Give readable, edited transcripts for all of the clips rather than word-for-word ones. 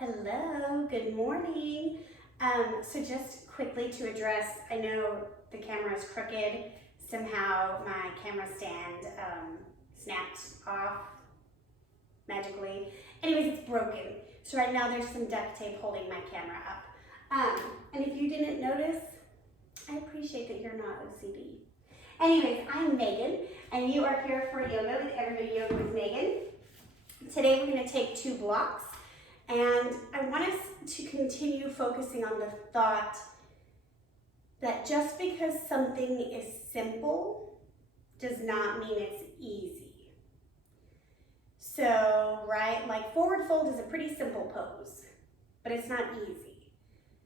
Hello, good morning. So just quickly to address, I know the camera is crooked. Somehow my camera stand snapped off magically. Anyways, it's broken. So right now there's some duct tape holding my camera up. And if you didn't notice, I appreciate that you're not OCD. Anyways, I'm Megan, and you are here for yoga with Everybody Yoga with Megan. Today we're going to take 2 blocks. And I want us to continue focusing on the thought that just because something is simple does not mean it's easy. So, right, like forward fold is a pretty simple pose, but it's not easy.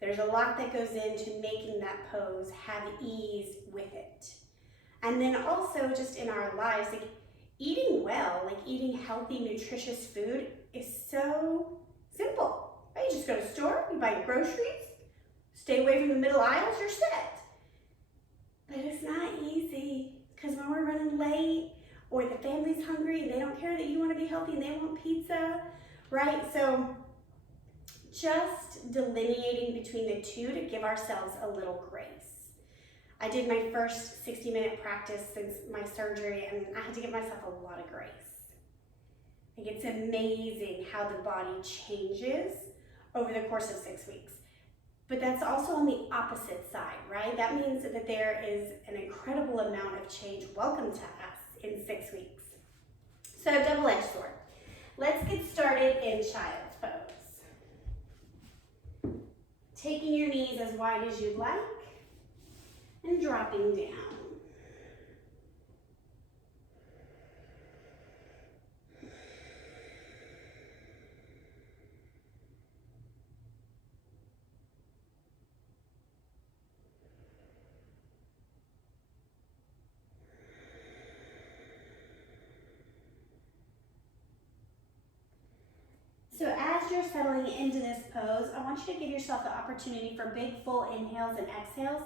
There's a lot that goes into making that pose have ease with it. And then also just in our lives, like eating well, like eating healthy, nutritious food is so simple, right? You just go to the store, you buy your groceries, stay away from the middle aisles, you're set. But it's not easy, because when we're running late, or the family's hungry and they don't care that you want to be healthy and they want pizza, right? So just delineating between the two to give ourselves a little grace. I did my first 60-minute practice since my surgery, and I had to give myself a lot of grace. Like, it's amazing how the body changes over the course of 6 weeks. But that's also on the opposite side, right? That means that there is an incredible amount of change welcome to us in 6 weeks. So, double-edged sword. Let's get started in child's pose. Taking your knees as wide as you'd like and dropping down. So as you're settling into this pose, I want you to give yourself the opportunity for big full inhales and exhales.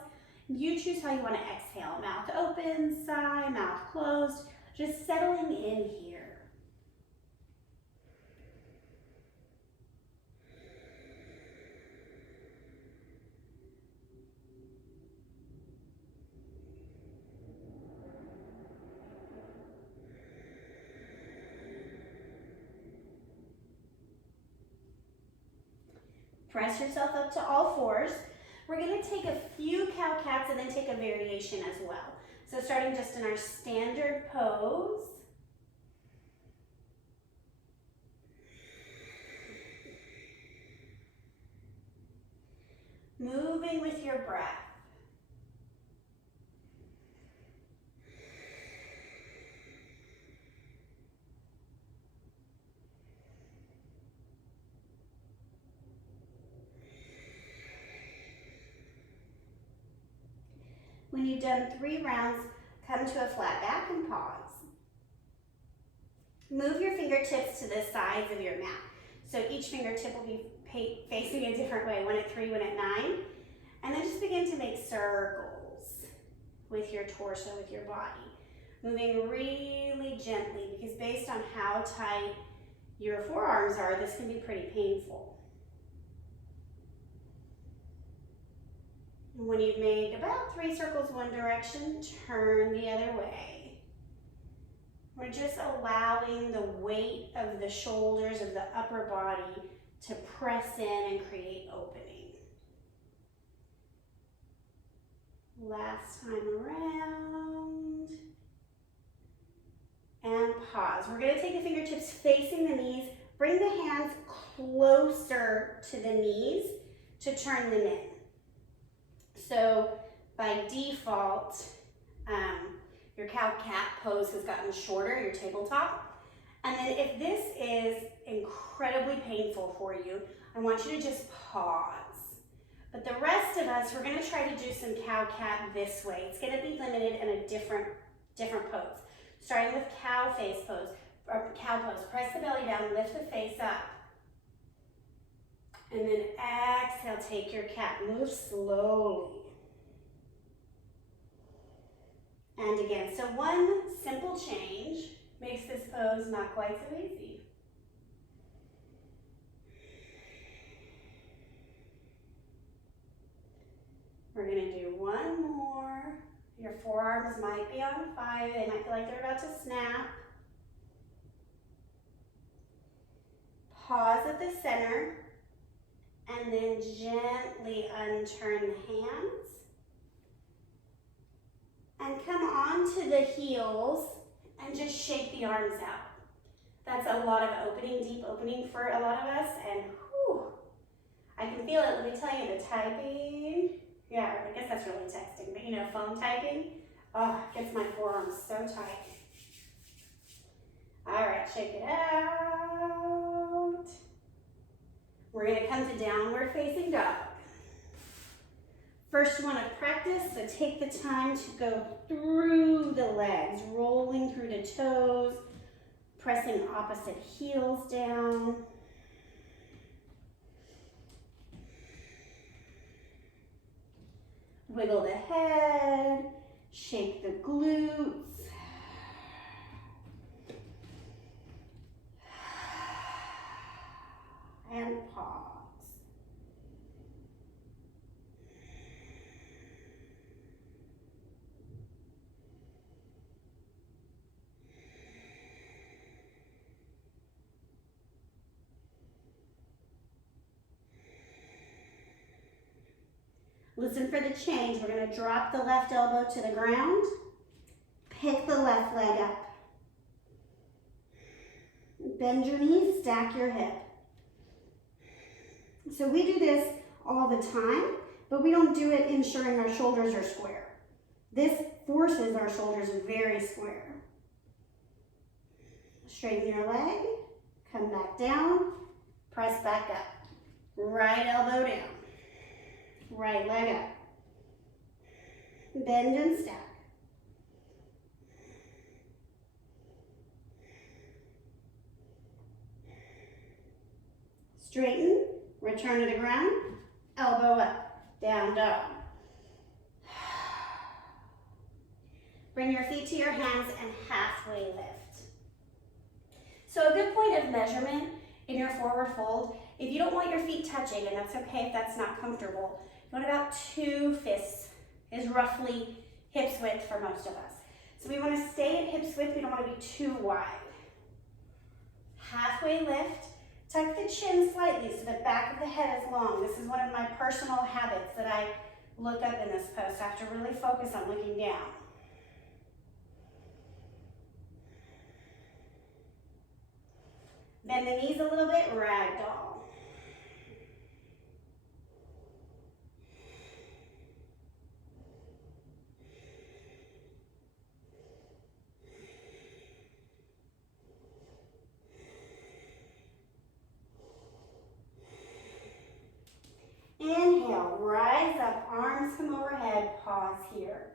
You choose how you want to exhale. Mouth open, sigh, mouth closed. Just settling in here. Press yourself up to all fours. We're going to take a few cow-cats and then take a variation as well. So starting just in our standard pose. Moving with your breath. When you've done 3 rounds, come to a flat back and pause. Move your fingertips to the sides of your mat. So each fingertip will be facing a different way, one at 3, one at 9. And then just begin to make circles with your torso, with your body. Moving really gently, because based on how tight your forearms are, this can be pretty painful. When you've made about 3 circles one direction, turn the other way. We're just allowing the weight of the shoulders of the upper body to press in and create opening. Last time around. And pause. We're going to take the fingertips facing the knees. Bring the hands closer to the knees to turn them in. So by default, your cow-cat pose has gotten shorter, your tabletop. And then if this is incredibly painful for you, I want you to just pause. But the rest of us, we're going to try to do some cow-cat this way. It's going to be limited in a different pose. Starting with cow face pose, or cow pose. Press the belly down, lift the face up. And then exhale, take your cat. Move slowly. And again, so one simple change makes this pose not quite so easy. We're gonna do one more. Your forearms might be on fire. They might feel like they're about to snap. Pause at the center and then gently unturn the hands. And come onto the heels and just shake the arms out. That's a lot of opening, deep opening for a lot of us, and whew, I can feel it. Let me tell you, the typing, yeah, I guess that's really texting, but you know, phone typing, oh, it gets my forearms so tight. All right, shake it out. We're gonna come to downward facing dog. First, you wanna practice, so take the time to go through the legs, rolling through the toes, pressing opposite heels down. Wiggle the head, shake the glutes. And pause. Listen for the change. We're going to drop the left elbow to the ground. Pick the left leg up. Bend your knees, stack your hip. So we do this all the time, but we don't do it ensuring our shoulders are square. This forces our shoulders very square. Straighten your leg, come back down, press back up. Right elbow down. Right leg up. Bend and stack. Straighten, return to the ground, elbow up, down dog. Bring your feet to your hands and halfway lift. So a good point of measurement in your forward fold, if you don't want your feet touching, and that's okay if that's not comfortable, you want about 2 fists is roughly hips width for most of us. So we want to stay at hips width, we don't want to be too wide. Halfway lift, tuck the chin slightly so the back of the head is long. This is one of my personal habits that I look up in this pose. I have to really focus on looking down. Bend the knees a little bit, ragdoll. Inhale, rise up, arms come overhead, pause here.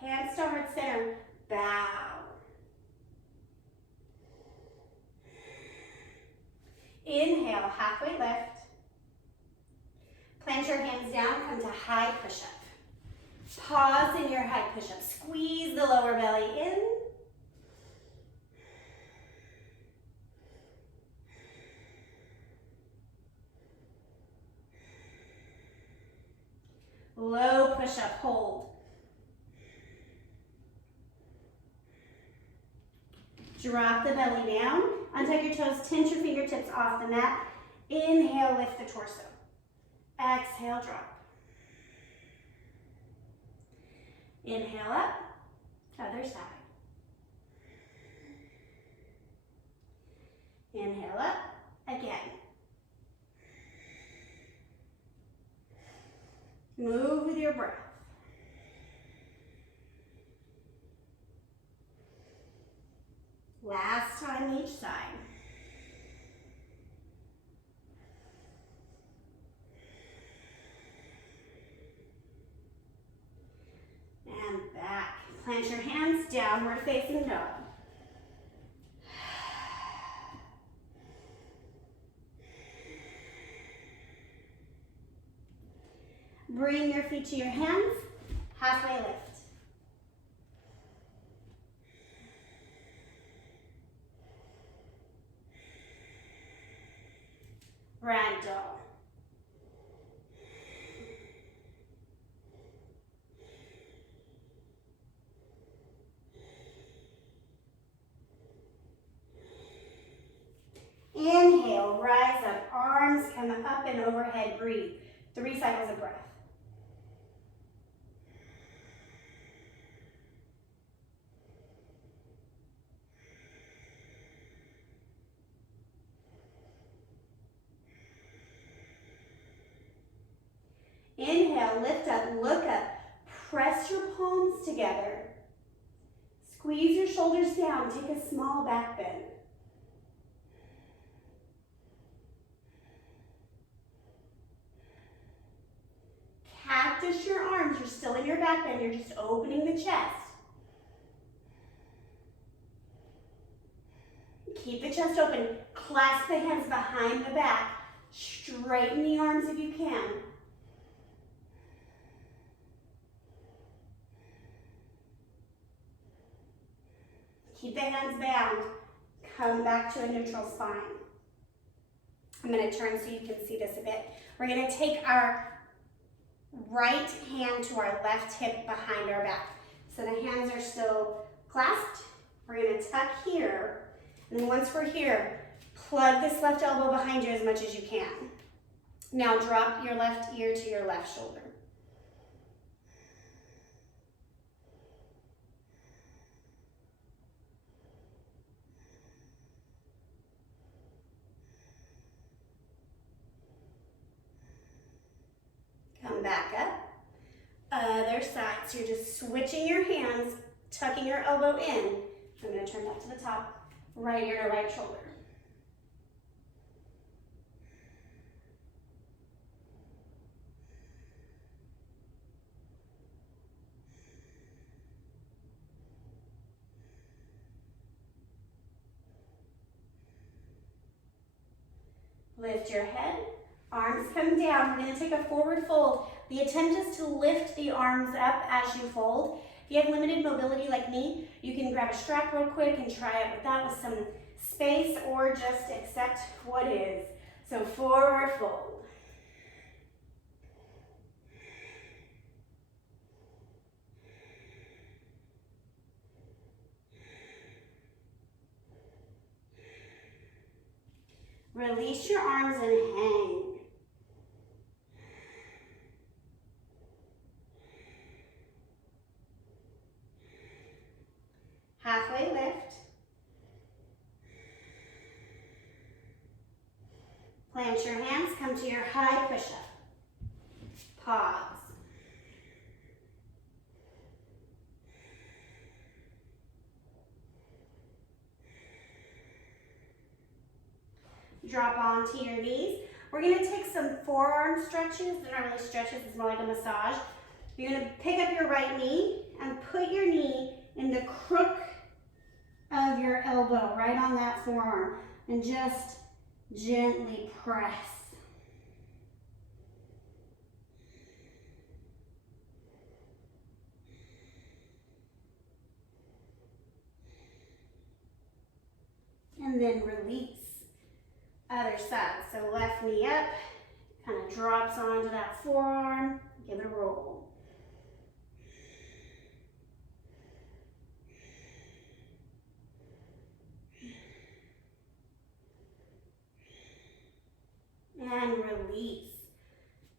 Hands to heart center, bow. Inhale, halfway lift. Plant your hands down, come to high push-up. Pause in your high push-up. Squeeze the lower belly in. Low push-up, hold. Drop the belly down. Untuck your toes, tense your fingertips off the mat. Inhale, lift the torso. Exhale, drop. Inhale up, other side. Inhale up, again. Move with your breath. Last time each side. And back. Plant your hands, downward facing dog. Bring your feet to your hands, halfway lift. Ragdoll. Inhale, rise up, arms come up and overhead, breathe. 3 cycles of breath. Inhale, lift up, look up, press your palms together. Squeeze your shoulders down, take a small back bend. Cactus your arms, you're still in your back bend, you're just opening the chest. Keep the chest open, clasp the hands behind the back, straighten the arms if you can. Keep the hands bound, come back to a neutral spine. I'm going to turn so you can see this a bit. We're going to take our right hand to our left hip behind our back. So the hands are still clasped. We're going to tuck here. And then once we're here, plug this left elbow behind you as much as you can. Now drop your left ear to your left shoulder. Come back up. Other side. So you're just switching your hands, tucking your elbow in. I'm going to turn that to the top. Right ear to right shoulder. Lift your head. Arms come down. We're going to take a forward fold. The intent is to lift the arms up as you fold. If you have limited mobility like me, you can grab a strap real quick and try it with that with some space, or just accept what is. So forward fold. Release your arms and hang. Halfway lift. Plant your hands, come to your high push-up. Pause. Drop onto your knees. We're going to take some forearm stretches. They're not really stretches, it's more like a massage. You're going to pick up your right knee and put your knee in the crook of your elbow, right on that forearm, and just gently press. And then release. Other side. So left knee up, kind of drops onto that forearm. Give it a roll. And release.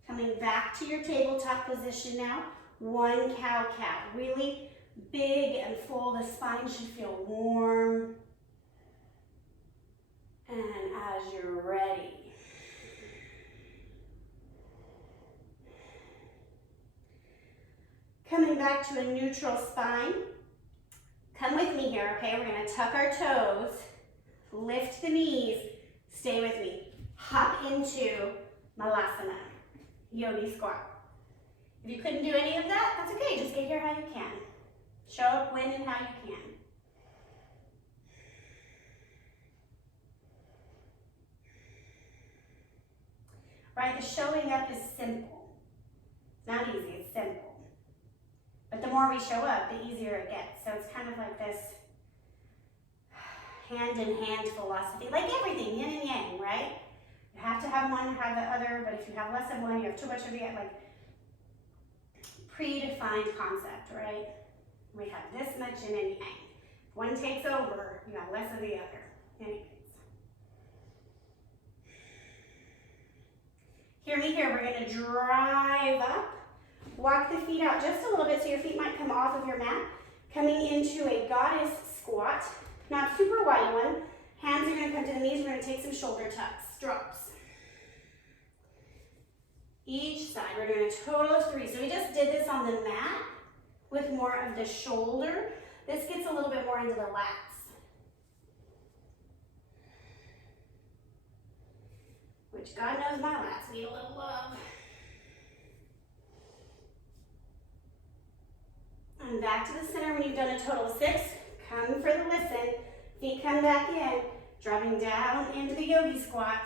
Coming back to your tabletop position now. One cow-cow. Really big and full. The spine should feel warm. And as you're ready, coming back to a neutral spine. Come with me here, okay? We're going to tuck our toes, lift the knees, stay with me. Hop into Malasana, yogi squat. If you couldn't do any of that, that's okay. Just get here how you can. Show up when and how you can. Right, the showing up is simple. It's not easy, it's simple. But the more we show up, the easier it gets. So it's kind of like this hand-in-hand philosophy, like everything, yin and yang, right? You have to have one to have the other, but if you have less of one, you have too much of the other, like predefined concept, right? We have this much yin and yang. If one takes over, you have less of the other. Anyways. Hear me here, we're gonna drive up, walk the feet out just a little bit so your feet might come off of your mat, coming into a goddess squat, not super wide one. Hands are gonna come to the knees, we're gonna take some shoulder tucks, drops. Each side, we're doing a total of 3. So we just did this on the mat with more of the shoulder. This gets a little bit more into the lats. Which God knows my lats need a little love. And back to the center when you've done a total of 6. Come for the listen. Feet come back in, dropping down into the yogi squat.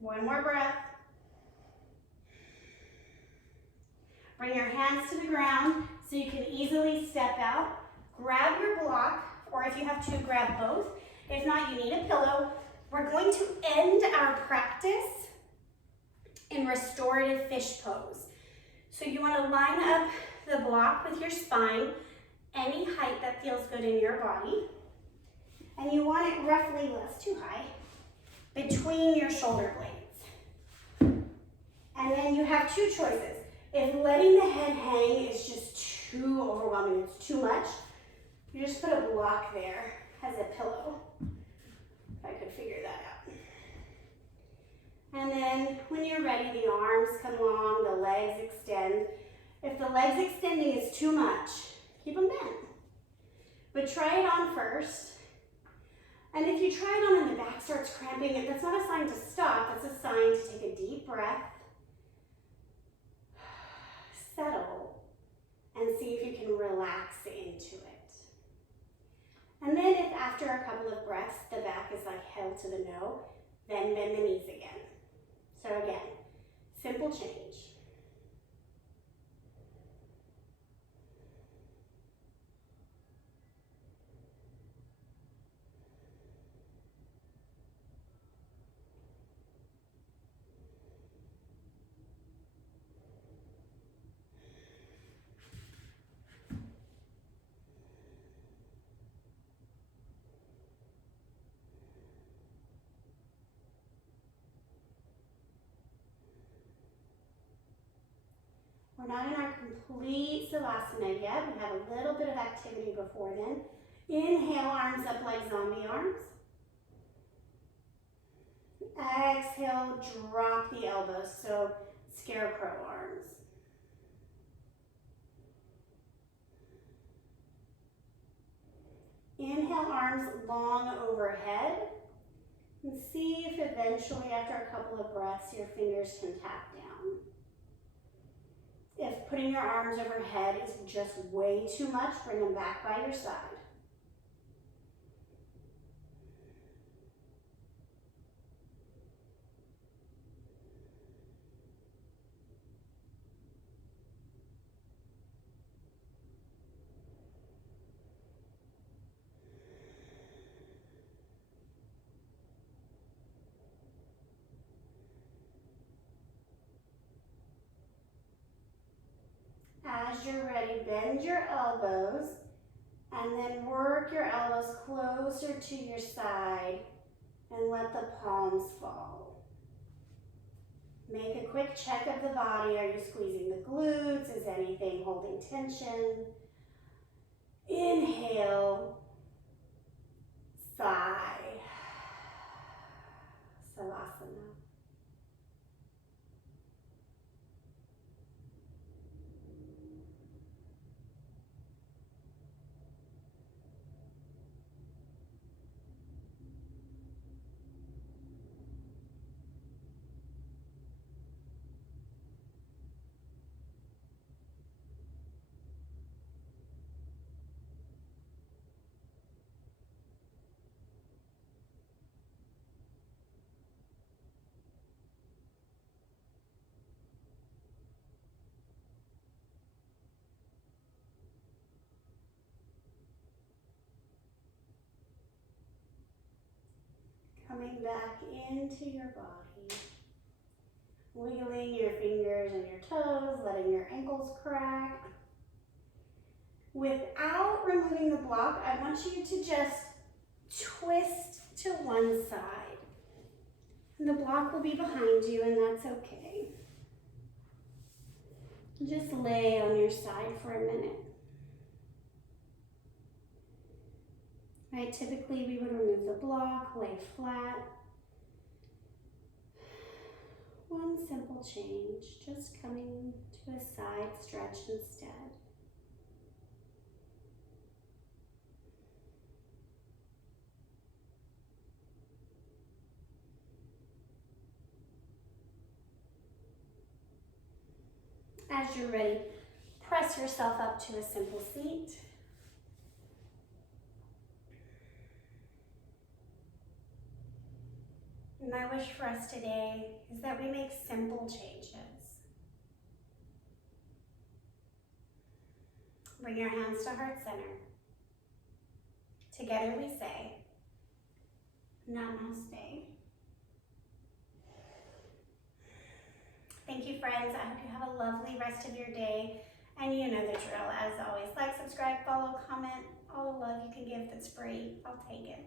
One more breath. Bring your hands to the ground so you can easily step out. Grab your block, or if you have to, grab both. If not, you need a pillow. We're going to end our practice in restorative fish pose. So you want to line up the block with your spine, any height that feels good in your body. And you want it roughly, well, that's too high, between your shoulder blades. And then you have 2 choices. If letting the head hang is just too overwhelming, it's too much, you just put a block there as a pillow. If I could figure that out. And then when you're ready, the arms come long, the legs extend. If the legs extending is too much, keep them bent. But try it on first. And if you try it on and the back starts cramping, that's not a sign to stop, that's a sign to take a deep breath, settle, and see if you can relax into it. And then if after a couple of breaths, the back is like held to the no, then bend the knees again. So again, simple change. We're not in our complete Savasana yet. We have a little bit of activity before then. Inhale, arms up like zombie arms. Exhale, drop the elbows, so scarecrow arms. Inhale, arms long overhead. And see if eventually, after a couple of breaths, your fingers can tap down. If putting your arms overhead is just way too much, bring them back by your side. As you're ready, bend your elbows and then work your elbows closer to your side and let the palms fall. Make a quick check of the body. Are you squeezing the glutes? Is anything holding tension? Inhale, sigh, Savasana. Coming back into your body. Wiggling your fingers and your toes, letting your ankles crack. Without removing the block, I want you to just twist to one side. And the block will be behind you, and that's okay. Just lay on your side for a minute. Right, typically we would remove the block, lay flat. One simple change, just coming to a side stretch instead. As you're ready, press yourself up to a simple seat. My wish for us today is that we make simple changes. Bring your hands to heart center. Together we say, Namaste. Thank you, friends. I hope you have a lovely rest of your day. And you know the drill, as always. Like, subscribe, follow, comment, all the love you can give that's free. I'll take it.